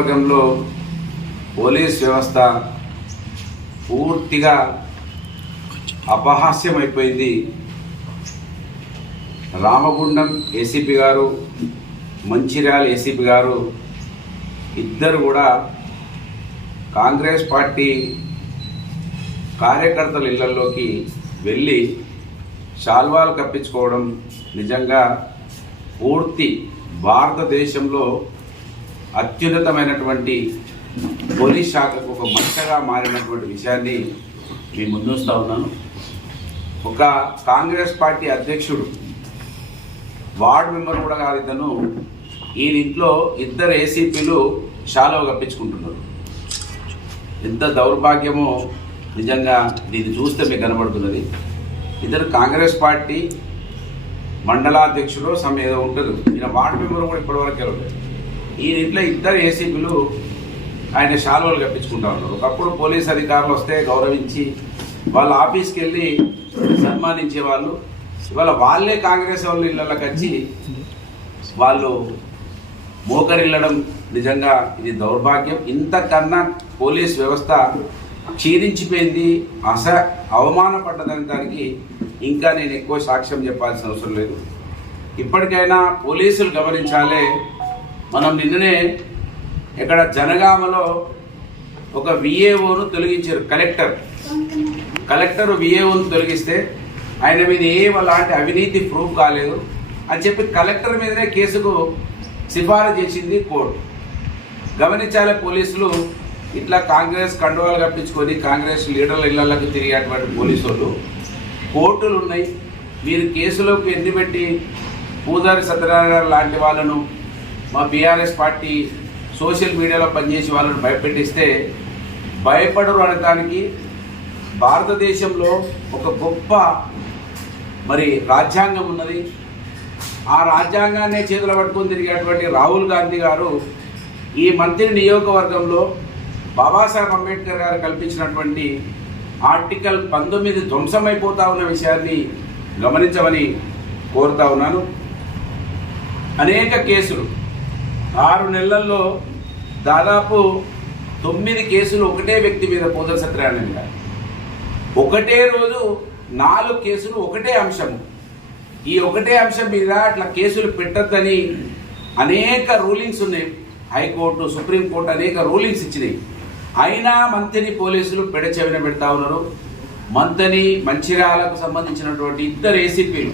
నియోజకవర్గంలో పోలీస్ వ్యవస్థ పూర్తిగా అపహాస్యమైపోయింది. రామగుండం ఏసీపీ గారు, మంచిర్యాల ఏసీపీ గారు ఇద్దరు కూడా కాంగ్రెస్ పార్టీ కార్యకర్తల ఇళ్లలోకి వెళ్ళి శాల్వాలు కప్పించుకోవడం నిజంగా పూర్తి భారతదేశంలో అత్యున్నతమైనటువంటి పోలీస్ శాఖకు ఒక మచ్చగా మారినటువంటి విషయాన్ని మీ ముందుస్తూ ఉన్నాను. ఒక కాంగ్రెస్ పార్టీ అధ్యక్షుడు, వార్డు మెంబర్ కూడా కాదు ఇతను, ఈయన ఇంట్లో ఇద్దరు ఏసీపీలు శాలువ కప్పించుకుంటున్నారు. ఎంత దౌర్భాగ్యమో నిజంగా దీన్ని చూస్తే మీకు కనబడుతున్నది. ఇద్దరు కాంగ్రెస్ పార్టీ మండలాధ్యక్షుడు ఏదో ఉంటుంది, ఈయన వార్డు మెంబర్ కూడా ఇప్పటివరకు వెళ్ళలేదు. ఈయన ఇంట్లో ఇద్దరు ఏసీపీలు ఆయన శాలువలు కప్పించుకుంటా ఉన్నారు. ఒకప్పుడు పోలీస్ అధికారులు వస్తే గౌరవించి వాళ్ళ ఆఫీస్కి వెళ్ళి సన్మానించేవాళ్ళు. ఇవాళ వాళ్ళే కాంగ్రెస్ వాళ్ళు ఇళ్ళకి వచ్చి వాళ్ళు మోకరిల్లడం నిజంగా ఇది దౌర్భాగ్యం. ఇంతకన్నా పోలీస్ వ్యవస్థ క్షీణించిపోయింది, అవమానపడ్డదని దానికి ఇంకా నేను ఎక్కువ సాక్ష్యం చెప్పాల్సిన అవసరం లేదు. ఇప్పటికైనా పోలీసులు గమనించాలి. మనం నిన్ననే ఇక్కడ జనగామలో ఒక విఏఓను తొలగించారు. కలెక్టర్ విఏఓను తొలగిస్తే ఆయన మీద అలాంటి అవినీతి ప్రూఫ్ కాలేదు అని చెప్పి కలెక్టర్ మీదనే కేసుకు సిఫారసు చేసింది కోర్టు. గమనించాలి, పోలీసులు ఇట్లా కాంగ్రెస్ కండువాలు కప్పించుకొని కాంగ్రెస్ లీడర్ల ఇళ్లకు తిరిగేటువంటి పోలీసు వాళ్ళు, కోర్టులు ఉన్నాయి. మీరు కేసులోకి ఎన్ని పెట్టి పూజారి సత్యనారాయణ లాంటి వాళ్ళను, మా బీఆర్ఎస్ పార్టీ సోషల్ మీడియాలో పనిచేసి వాళ్ళను భయపెట్టిస్తే భయపడరు అనడానికి భారతదేశంలో ఒక గొప్ప రాజ్యాంగం ఉన్నది. ఆ రాజ్యాంగాన్నే చేతులు పట్టుకొని తిరిగేటువంటి రాహుల్ గాంధీ గారు ఈ మంత్రి నియోజకవర్గంలో బాబాసాహెబ్ అంబేద్కర్ గారు కల్పించినటువంటి ఆర్టికల్ 19 ధ్వంసమైపోతా ఉన్న విషయాన్ని గమనించమని కోరుతా ఉన్నాను. అనేక కేసులు 6 నెలల్లో దాదాపు 9 కేసులు ఒకటే వ్యక్తి మీద, పూజల సత్యనారాయణ మీద ఒకటే రోజు 4 కేసులు ఒకటే అంశం. ఈ ఒకటే అంశం మీద అట్లా కేసులు పెట్టద్దని అనేక రూలింగ్స్ ఉన్నాయి. హైకోర్టు, సుప్రీంకోర్టు అనేక రూలింగ్స్ ఇచ్చినాయి. అయినా మంత్రిని పోలీసులు పెడచెవిన పెడతా ఉన్నారు. మంత్రిని మంచిర్యాలకు సంబంధించినటువంటి ఇద్దరు ఏసీపీలు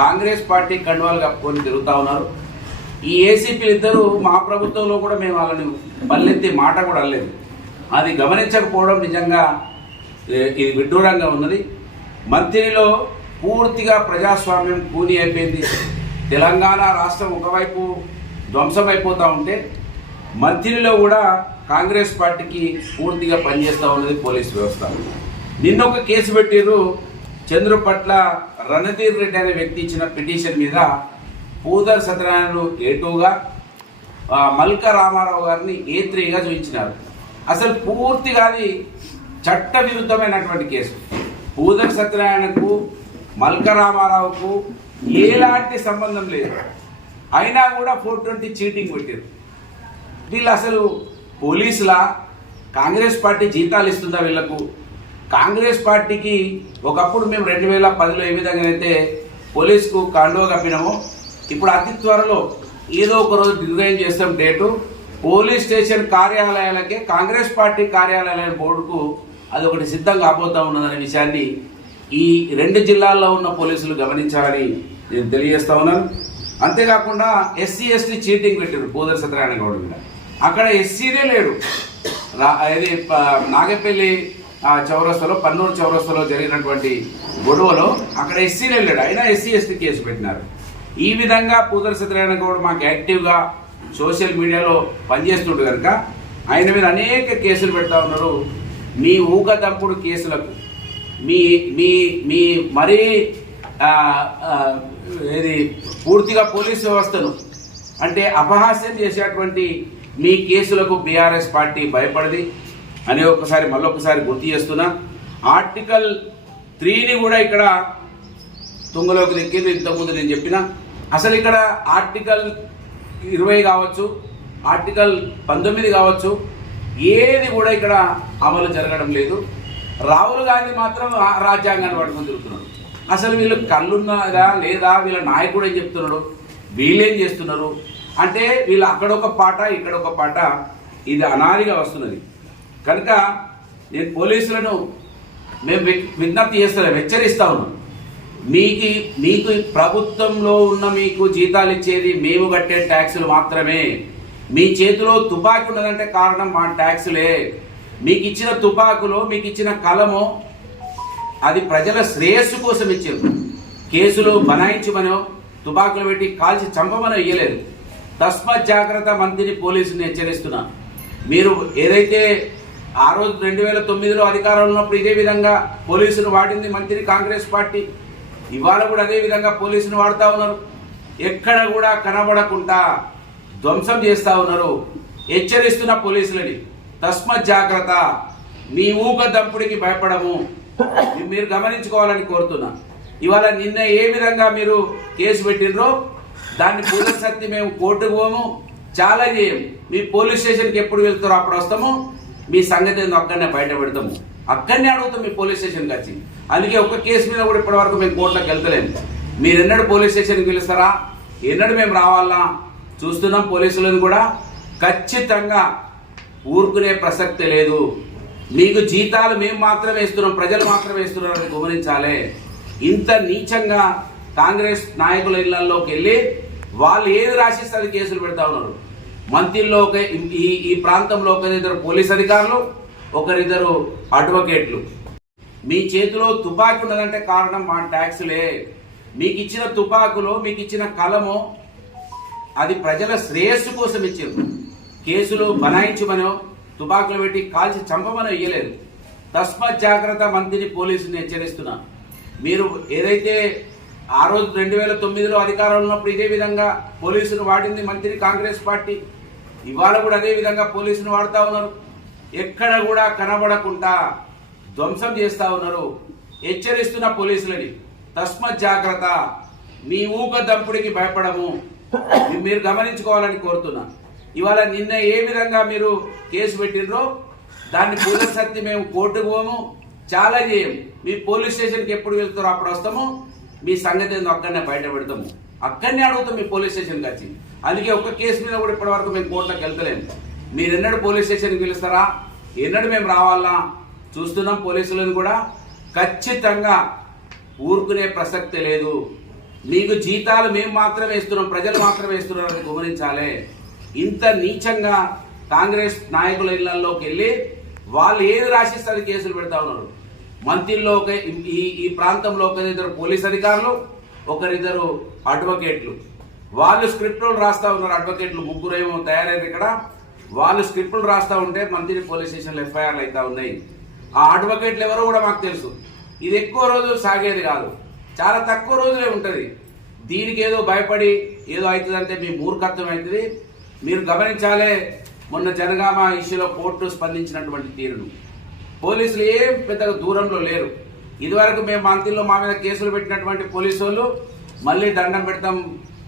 కాంగ్రెస్ పార్టీ కండువాలు కప్పుకొని తిరుగుతూ ఉన్నారు. ఈ ఏసీపీలు ఇద్దరు మా ప్రభుత్వంలో కూడా మేము వాళ్ళని పల్లెత్తి మాట కూడా అనలేదు. అది గమనించకపోవడం నిజంగా ఇది విడ్డూరంగా ఉన్నది. మంత్రిలో పూర్తిగా ప్రజాస్వామ్యం కూని అయిపోయింది. తెలంగాణ రాష్ట్రం ఒకవైపు ధ్వంసమైపోతూ ఉంటే మంత్రిలో కూడా కాంగ్రెస్ పార్టీకి పూర్తిగా పనిచేస్తూ ఉన్నది పోలీస్ వ్యవస్థ. నిన్న ఒక కేసు పెట్టిర్రు. చంద్రుపట్ల రణధీర్ రెడ్డి అనే వ్యక్తి ఇచ్చిన పిటిషన్ మీద పూజల సత్యనారాయణను A2గా, మల్క రామారావు గారిని A3గా చూపించినారు. అసలు పూర్తిగా అది చట్ట విరుద్ధమైనటువంటి కేసు. పూజల సత్యనారాయణకు, మల్క రామారావుకు ఎలాంటి సంబంధం లేదు. అయినా కూడా 420 చీటింగ్ పెట్టారు. వీళ్ళు అసలు పోలీసులా? కాంగ్రెస్ పార్టీ జీతాలు ఇస్తుందా వీళ్లకు? కాంగ్రెస్ పార్టీకి ఒకప్పుడు మేము 2010లో ఏ విధంగానైతే పోలీసుకు కండువా కప్పినామో, ఇప్పుడు అతి త్వరలో ఏదో ఒక రోజు డిజైన్ చేస్తాం డేటు, పోలీస్ స్టేషన్ కార్యాలయాలకే కాంగ్రెస్ పార్టీ కార్యాలయాల బోర్డుకు అది ఒకటి సిద్ధం కాబోతా ఉన్నదనే విషయాన్ని ఈ 2 జిల్లాల్లో ఉన్న పోలీసులు గమనించాలని నేను తెలియజేస్తా ఉన్నాను. అంతేకాకుండా SC/ST చీటింగ్ పెట్టారు పూజల సత్యనారాయణ గౌడ్ మీద. అక్కడ ఎస్సీనే లేడు. ఇది నాగపల్లి చౌరస్తాలో, పన్నూరు చౌరస్తాలో జరిగినటువంటి గొడవలో అక్కడ ఎస్సీనే లేడు, అయినా SC/ST కేసు పెట్టినారు. ఈ విధంగా పూజల సత్యనారాయణ గౌడ్ మాకు యాక్టివ్గా సోషల్ మీడియాలో పనిచేస్తుండే కనుక ఆయన మీద అనేక కేసులు పెడతా ఉన్నారు. మీ ఊకదంపుడు కేసులకు, మీ మీ మీ మరీ ఇది పూర్తిగా పోలీస్ వ్యవస్థను అంటే అపహాస్యం చేసేటువంటి మీ కేసులకు బీఆర్ఎస్ పార్టీ భయపడది అని మళ్ళొకసారి గుర్తు చేస్తున్నా. ఆర్టికల్ 3ని కూడా ఇక్కడ తుంగలోకి దెక్కింది. ఇంతకుముందు నేను చెప్పిన అసలు ఇక్కడ ఆర్టికల్ 20 కావచ్చు, ఆర్టికల్ 19 కావచ్చు, ఏది కూడా ఇక్కడ అమలు జరగడం లేదు. రాహుల్ గాంధీ మాత్రం రాజ్యాంగాన్ని పట్టుకొని తిరుగుతున్నాడు. అసలు వీళ్ళు కళ్ళున్నదా లేదా, వీళ్ళ నాయకుడు ఏం చెప్తున్నాడు, వీళ్ళేం చేస్తున్నారు అంటే వీళ్ళు అక్కడొక పాట ఇక్కడొక పాట, ఇది అనాదిగా వస్తున్నది. కనుక నేను పోలీసులను మేము విజ్ఞప్తి చేస్తున్నాం, హెచ్చరిస్తా ఉన్నాం. మీకు ప్రభుత్వంలో ఉన్న మీకు జీతాలు ఇచ్చేది మేము కట్టే ట్యాక్సులు మాత్రమే. మీ చేతిలో తుపాకీ ఉన్నదంటే కారణం మా ట్యాక్సులే. మీకు ఇచ్చిన తుపాకులో మీకు ఇచ్చిన కలము అది ప్రజల శ్రేయస్సు కోసం ఇచ్చారు. కేసులు బనాయించమనో తుపాకులు పెట్టి కాల్చి చంపమనో ఇయ్యలేదు. తస్మత్ జాగ్రత్త మంత్రిని పోలీసుని హెచ్చరిస్తున్నా. మీరు ఏదైతే ఆ రోజు 2009లో అధికారంలో ఉన్నప్పుడు ఇదే విధంగా పోలీసును వాడింది మంత్రి కాంగ్రెస్ పార్టీ, ఇవాళ కూడా అదే విధంగా పోలీసును వాడుతూ ఉన్నారు. ఎక్కడ కూడా కనబడకుండా ధ్వంసం చేస్తూ ఉన్నారు. హెచ్చరిస్తున్న పోలీసులని తస్మత్ జాగ్రత్త, మీ ఊక దంపుడికి భయపడము, మీరు గమనించుకోవాలని కోరుతున్నా. ఇవాళ నిన్న ఏ విధంగా మీరు కేసు పెట్టినరో దాన్ని పునర్సత్తి మేము కోర్టుకు పోము, చాలా చేయం. మీ పోలీస్ స్టేషన్కి ఎప్పుడు వెళ్తారో అప్పుడు వస్తాము, మీ సంగతి ఏందో అక్కడనే బయట పెడతాము, అక్కడనే అడుగుతాం మీ పోలీస్ స్టేషన్కి వచ్చి. అందుకే ఒక్క కేసు మీద కూడా ఇప్పటి వరకు మేము కోర్టులోకి వెళ్తలేము. మీరు ఎన్నడూ పోలీస్ స్టేషన్కి పిలుస్తారా, ఎన్నడూ మేము రావాలా చూస్తున్నాం. పోలీసులను కూడా ఖచ్చితంగా ఊరుకునే ప్రసక్తి లేదు. మీకు జీతాలు మేము మాత్రమే ఇస్తున్నాం, ప్రజలు మాత్రమే ఇస్తున్నారని గమనించాలి. ఇంత నీచంగా కాంగ్రెస్ నాయకుల ఇళ్లలోకి వెళ్ళి వాళ్ళు ఏది రాసిస్తే అది కేసులు పెడతా ఉన్నారు. మంత్రిలో ఈ ప్రాంతంలో ఒకరిద్దరు పోలీస్ అధికారులు, ఒకరిద్దరు అడ్వకేట్లు. మీ చేతిలో తుపాకీ ఉన్నదంటే కారణం మా ట్యాక్సులే. మీకు ఇచ్చిన తుపాకులో మీకు ఇచ్చిన కలము అది ప్రజల శ్రేయస్సు కోసం ఇచ్చారు. కేసులు బనాయించమనో తుపాకులు పెట్టి కాల్చి చంపమనో ఇయ్యలేదు. తస్మత్ జాగ్రత్త మంత్రిని పోలీసుని హెచ్చరిస్తున్నా. మీరు ఏదైతే ఆ రోజు 2009లో అధికారంలో ఉన్నప్పుడు ఇదే విధంగా పోలీసును వాడింది మంత్రి కాంగ్రెస్ పార్టీ, ఇవాళ కూడా అదే విధంగా పోలీసును వాడుతూ ఉన్నారు. ఎక్కడ కూడా కనబడకుండా ధ్వంసం చేస్తూ ఉన్నారు. హెచ్చరిస్తున్న పోలీసులని తస్మత్ జాగ్రత్త, మీ ఊక దంపుడికి భయపడము, మీరు గమనించుకోవాలని కోరుతున్నా. ఇవాళ నిన్న ఏ విధంగా మీరు కేసు పెట్టినరో దాన్ని పునర్సత్తి మేము కోర్టుకు పోము, చాలా చేయం. మీ పోలీస్ స్టేషన్కి ఎప్పుడు వెళ్తారో అప్పుడు వస్తాము, మీ సంగతి ఏందో అక్కడనే బయట పెడతాము, అక్కడనే అడుగుతాం మీ పోలీస్ స్టేషన్కి వచ్చి. అందుకే ఒక్క కేసు మీద కూడా ఇప్పటి వరకు మేము కోర్టులోకి వెళ్తలేము. మీరు ఎన్నడూ పోలీస్ స్టేషన్కి పిలుస్తారా, ఎన్నడూ మేము రావాలా చూస్తున్నాం. పోలీసులను కూడా ఖచ్చితంగా ఊరుకునే ప్రసక్తి లేదు. మీకు జీతాలు మేము మాత్రమే ఇస్తున్నాం, ప్రజలు మాత్రమే ఇస్తున్నారని గమనించాలి. ఇంత నీచంగా కాంగ్రెస్ నాయకుల ఇళ్లలోకి వెళ్ళి వాళ్ళు ఏది రాసిస్తే అది కేసులు పెడతా ఉన్నారు. మంత్రిలో ఈ ప్రాంతంలో ఒకరిద్దరు పోలీస్ అధికారులు, ఒకరిద్దరు అడ్వకేట్లు. వాళ్ళు స్క్రిప్టులు రాస్తా ఉన్నారు. అడ్వకేట్లు ముగ్గురేమో తయారయ్యారు ఇక్కడ. వాళ్ళు స్క్రిప్టులు రాస్తా ఉంటే మంత్రి పోలీస్ స్టేషన్లో ఎఫ్ఐఆర్లు అవుతా ఉన్నాయి. ఆ అడ్వకేట్లు ఎవరో కూడా మాకు తెలుసు. ఇది ఎక్కువ రోజులు సాగేది కాదు, చాలా తక్కువ రోజులే ఉంటుంది. దీనికి ఏదో భయపడి ఏదో అవుతుందంటే మీ మూర్ఖత్వం అవుతుంది. మీరు గమనించాలే, మొన్న జనగామ ఇష్యూలో కోర్టు స్పందించినటువంటి తీరును. పోలీసులు ఏం పెద్దగా దూరంలో లేరు. ఇదివరకు మేము మంత్రిలో మా మీద కేసులు పెట్టినటువంటి పోలీసు వాళ్ళు మళ్ళీ దండం పెడతాం,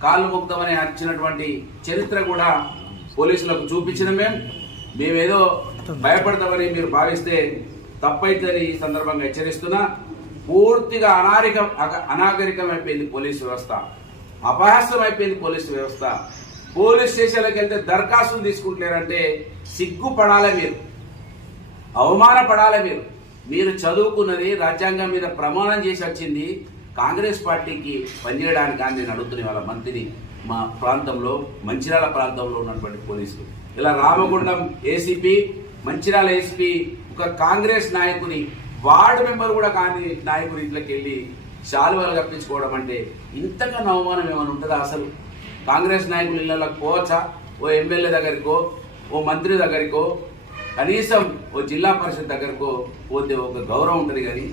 కాళ్ళు ముక్తామని అర్చినటువంటి చరిత్ర కూడా పోలీసులకు చూపించిన మేమేదో భయపడతామని మీరు భావిస్తే తప్పైతుందని ఈ సందర్భంగా హెచ్చరిస్తున్నా. పూర్తిగా అనాగరికం అయిపోయింది పోలీసు వ్యవస్థ, అపహాస్యం అయిపోయింది పోలీసు వ్యవస్థ. పోలీస్ స్టేషన్లకు వెళ్తే దరఖాస్తులు తీసుకుంటలేరంటే సిగ్గుపడాలి, మీరు అవమానపడాలి. మీరు చదువుకున్నది రాజ్యాంగం మీద ప్రమాణం చేసి వచ్చింది కాంగ్రెస్ పార్టీకి పనిచేయడానికి అని నేను అడుగుతున్నా. వాళ్ళ మంత్రిని మా ప్రాంతంలో మంచిర్యాల ప్రాంతంలో ఉన్నటువంటి పోలీసులు, ఇలా రామగుండం ఏసీపీ, మంచిర్యాల ఏసీపీ ఒక కాంగ్రెస్ నాయకుని వార్డు మెంబర్ కూడా కాని నాయకుడి ఇంట్లోకి వెళ్ళి శాలువాలు కప్పించుకోవడం అంటే ఇంతకన్నా అవమానం ఏమైనా ఉంటుందా? అసలు కాంగ్రెస్ నాయకులు ఇళ్ళకి పోవచ్చా? ఓ ఎమ్మెల్యే దగ్గరికో, ఓ మంత్రి దగ్గరికో, కనీసం ఓ జిల్లా పరిషత్ దగ్గరకో పోతే ఒక గౌరవం ఉంటుంది. కానీ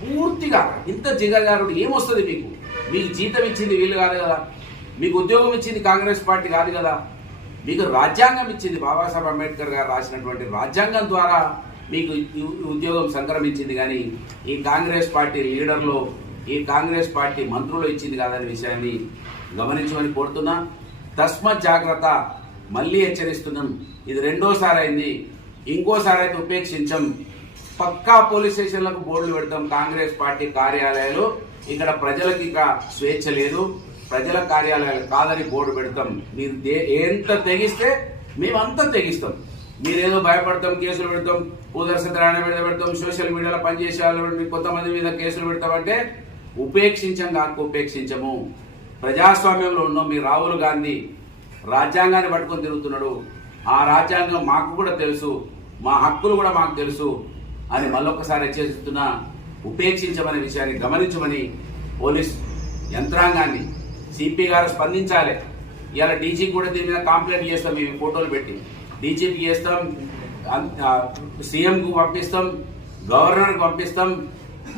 పూర్తిగా ఇంత జిగజారుడు ఏమొస్తుంది మీకు? మీకు జీతం ఇచ్చింది వీళ్ళు కాదు కదా, మీకు ఉద్యోగం ఇచ్చింది కాంగ్రెస్ పార్టీ కాదు కదా, మీకు రాజ్యాంగం ఇచ్చింది బాబాసాహెబ్ అంబేద్కర్ గారు రాసినటువంటి రాజ్యాంగం ద్వారా మీకు ఉద్యోగం సంక్రమించింది. కానీ ఈ కాంగ్రెస్ పార్టీ లీడర్లు, ఈ కాంగ్రెస్ పార్టీ మంత్రులు ఇచ్చింది కాదనే విషయాన్ని గమనించమని కోరుతున్నా. తస్మత్ జాగ్రత్త, మళ్ళీ హెచ్చరిస్తున్నాం. ఇది రెండోసారి అయింది, ఇంకోసారి అయితే ఉపేక్షించం. పక్కా పోలీస్ స్టేషన్లకు బోర్డులు పెడతాం. కాంగ్రెస్ పార్టీ కార్యాలయాలు ఇక్కడ ప్రజలకు ఇక స్వేచ్ఛ లేదు, ప్రజల కార్యాలయాలు కాదని బోర్డు పెడతాం. మీరు ఎంత తెగిస్తే మేమంతా తెగిస్తాం. మీరేదో భయపడతాం, కేసులు పెడతాం, ఉదర్శన పెడతాం, సోషల్ మీడియాలో పనిచేసే వాళ్ళు కొంతమంది మీద కేసులు పెడతామంటే ఉపేక్షించం కాక ఉపేక్షించము. ప్రజాస్వామ్యంలో ఉన్నాం. మీ రాహుల్ గాంధీ రాజ్యాంగాన్ని పట్టుకొని తిరుగుతున్నాడు. ఆ రాజ్యాంగం మాకు కూడా తెలుసు, మా హక్కులు కూడా మాకు తెలుసు అని మళ్ళొక్కసారి హెచ్చరిస్తున్నా. ఉపేక్షించమనే విషయాన్ని గమనించమని పోలీస్ యంత్రాంగాన్ని సిపి గారు స్పందించాలి. ఇవాళ డీజీకి కూడా దీని మీద కంప్లైంట్ చేస్తాం. మేము ఫోటోలు పెట్టి డీజీపీ చేస్తాం, సీఎంకు పంపిస్తాం, గవర్నర్కి పంపిస్తాం,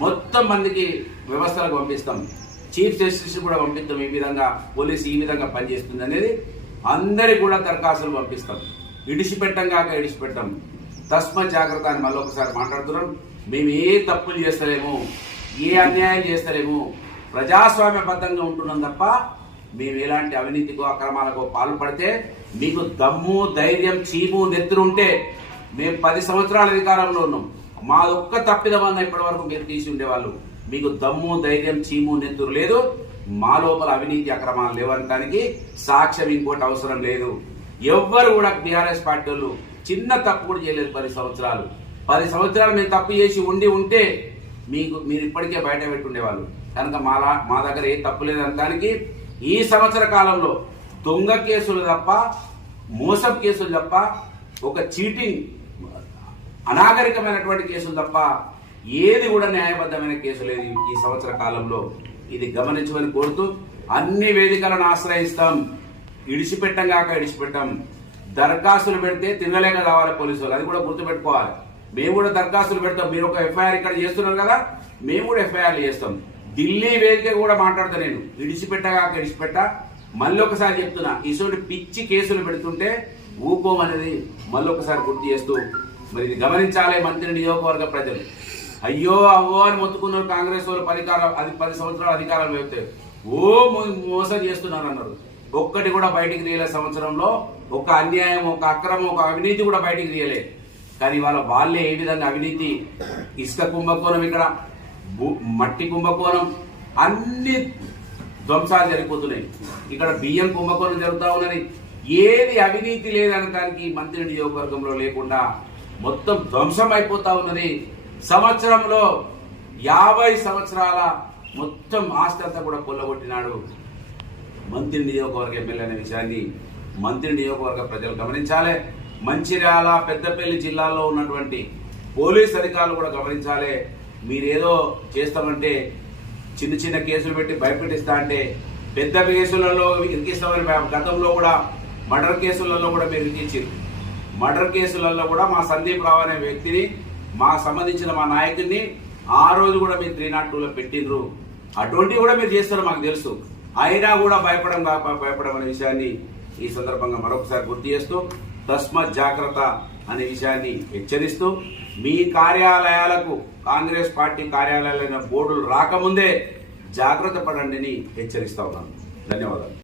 మొత్తం మందికి వ్యవస్థలకు పంపిస్తాం, చీఫ్ జస్టిస్ కూడా పంపిస్తాం. ఈ విధంగా పోలీసు ఈ విధంగా పనిచేస్తుంది అనేది అందరికి కూడా దరఖాస్తులు పంపిస్తాం. ఇడిచిపెట్టం కాక ఇడిచిపెట్టాం. తస్మ జాగ్రత్త అని మళ్ళీ ఒకసారి మాట్లాడుతున్నాం. మేము ఏ తప్పులు చేస్తలేము, ఏ అన్యాయం చేస్తలేము, ప్రజాస్వామ్యబద్ధంగా ఉంటున్నాం తప్ప మేము ఎలాంటి అవినీతికో అక్రమాలకో పాల్పడితే మీకు దమ్ము ధైర్యం చీము నెత్తురుంటే మేము 10 సంవత్సరాల అధికారంలో ఉన్నాం. మా ఒక్క తప్పిదమన్నా ఇప్పటి వరకు మీరు తీసి ఉండేవాళ్ళు. మీకు దమ్ము ధైర్యం చీము నెత్తురు లేదు. మా లోపల అవినీతి అక్రమాలు లేవనడానికి సాక్ష్యం ఇంకోటి అవసరం లేదు. ఎవ్వరు కూడా బీఆర్ఎస్ పార్టీ వాళ్ళు చిన్న తప్పు కూడా చేయలేదు. 10 సంవత్సరాలు 10 సంవత్సరాలు మేము తప్పు చేసి ఉంటే మీరు ఇప్పటికే బయట పెట్టుండేవాళ్ళు. కనుక మా దగ్గర ఏ తప్పు లేదనడానికి ఈ సంవత్సర కాలంలో దొంగ కేసులు తప్ప, మోసం కేసులు తప్ప, ఒక చీటింగ్ అనాగరికమైనటువంటి కేసులు తప్ప ఏది కూడా న్యాయబద్ధమైన కేసు లేదు ఈ సంవత్సర కాలంలో. ఇది గమనించమని కోరుతూ అన్ని వేదికలను ఆశ్రయిస్తాం. ఇడిచిపెట్టం కాక ఇడిచిపెట్టాం. దరఖాస్తులు పెడితే తినలేక రావాలి పోలీసులు, అది కూడా గుర్తుపెట్టుకోవాలి. మేము కూడా దరఖాస్తులు పెడతాం. మీరు ఒక ఎఫ్ఐఆర్ ఇక్కడ చేస్తున్నారు కదా, మేము కూడా ఎఫ్ఐఆర్లు చేస్తాం. ఢిల్లీ వేదిక కూడా మాట్లాడతా. నేను ఇడిచిపెట్టగాక ఇడిచిపెట్ట. మళ్ళీ ఒకసారి చెప్తున్నా, ఇటువంటి పిచ్చి కేసులు పెడుతుంటే ఊకోమనేది మళ్ళీ ఒకసారి గుర్తు చేస్తూ మరి ఇది గమనించాలి మంత్రి నియోజకవర్గ ప్రజలు. అయ్యో అవ్వో అని మొత్తుకున్నారు కాంగ్రెస్ వాళ్ళు. 10 సంవత్సరాల అధికారం వెళ్తే మోసం చేస్తున్నారు అన్నారు. ఒక్కటి కూడా బయటికి తీయలే. సంవత్సరంలో ఒక అన్యాయం, ఒక అక్రమం, ఒక అవినీతి కూడా బయటికి తీయలే. కానీ వాళ్ళే ఏ విధంగా అవినీతి, ఇసుక కుంభకోణం, ఇక్కడ మట్టి కుంభకోణం, అన్ని ధ్వంసాలు జరిగిపోతున్నాయి. ఇక్కడ బియ్యం కుంభకోణం జరుగుతూ ఉన్నది. ఏది అవినీతి లేదనే దానికి మంత్రి నియోజకవర్గంలో లేకుండా మొత్తం ధ్వంసం అయిపోతా ఉన్నది. సంవత్సరంలో 50 సంవత్సరాల మొత్తం ఆస్తి అంతా కూడా కొల్లగొట్టినాడు మంత్రి నియోజకవర్గ ఎమ్మెల్యే అనే విషయాన్ని మంత్రి నియోజకవర్గ ప్రజలు గమనించాలి. మంచిర్యాల, పెద్దపల్లి జిల్లాల్లో ఉన్నటువంటి పోలీస్ అధికారులు కూడా గమనించాలి. మీరేదో చేస్తామంటే చిన్న చిన్న కేసులు పెట్టి భయపెట్టిస్తా అంటే పెద్ద కేసులలో ఇరికిస్తామని గతంలో కూడా మర్డర్ కేసులలో కూడా మీరు ఇరికించారు. మర్డర్ కేసులలో కూడా మా సందీప్ రావు అనే వ్యక్తిని, మాకు సంబంధించిన మా నాయకుడిని ఆ రోజు కూడా మీరు 302లో పెట్టిండ్రు. అటువంటివి కూడా మీరు చేస్తారో మాకు తెలుసు. అయినా కూడా భయపడం అనే విషయాన్ని ఈ సందర్భంగా మరొకసారి గుర్తు చేస్తూ తస్మత్ జాగ్రత్త అనే విషయాన్ని హెచ్చరిస్తూ మీ కార్యాలయాలకు కాంగ్రెస్ పార్టీ కార్యాలయాలైన బోర్డులు రాకముందే జాగ్రత్త పడండి అని హెచ్చరిస్తా ఉన్నాను. ధన్యవాదాలు.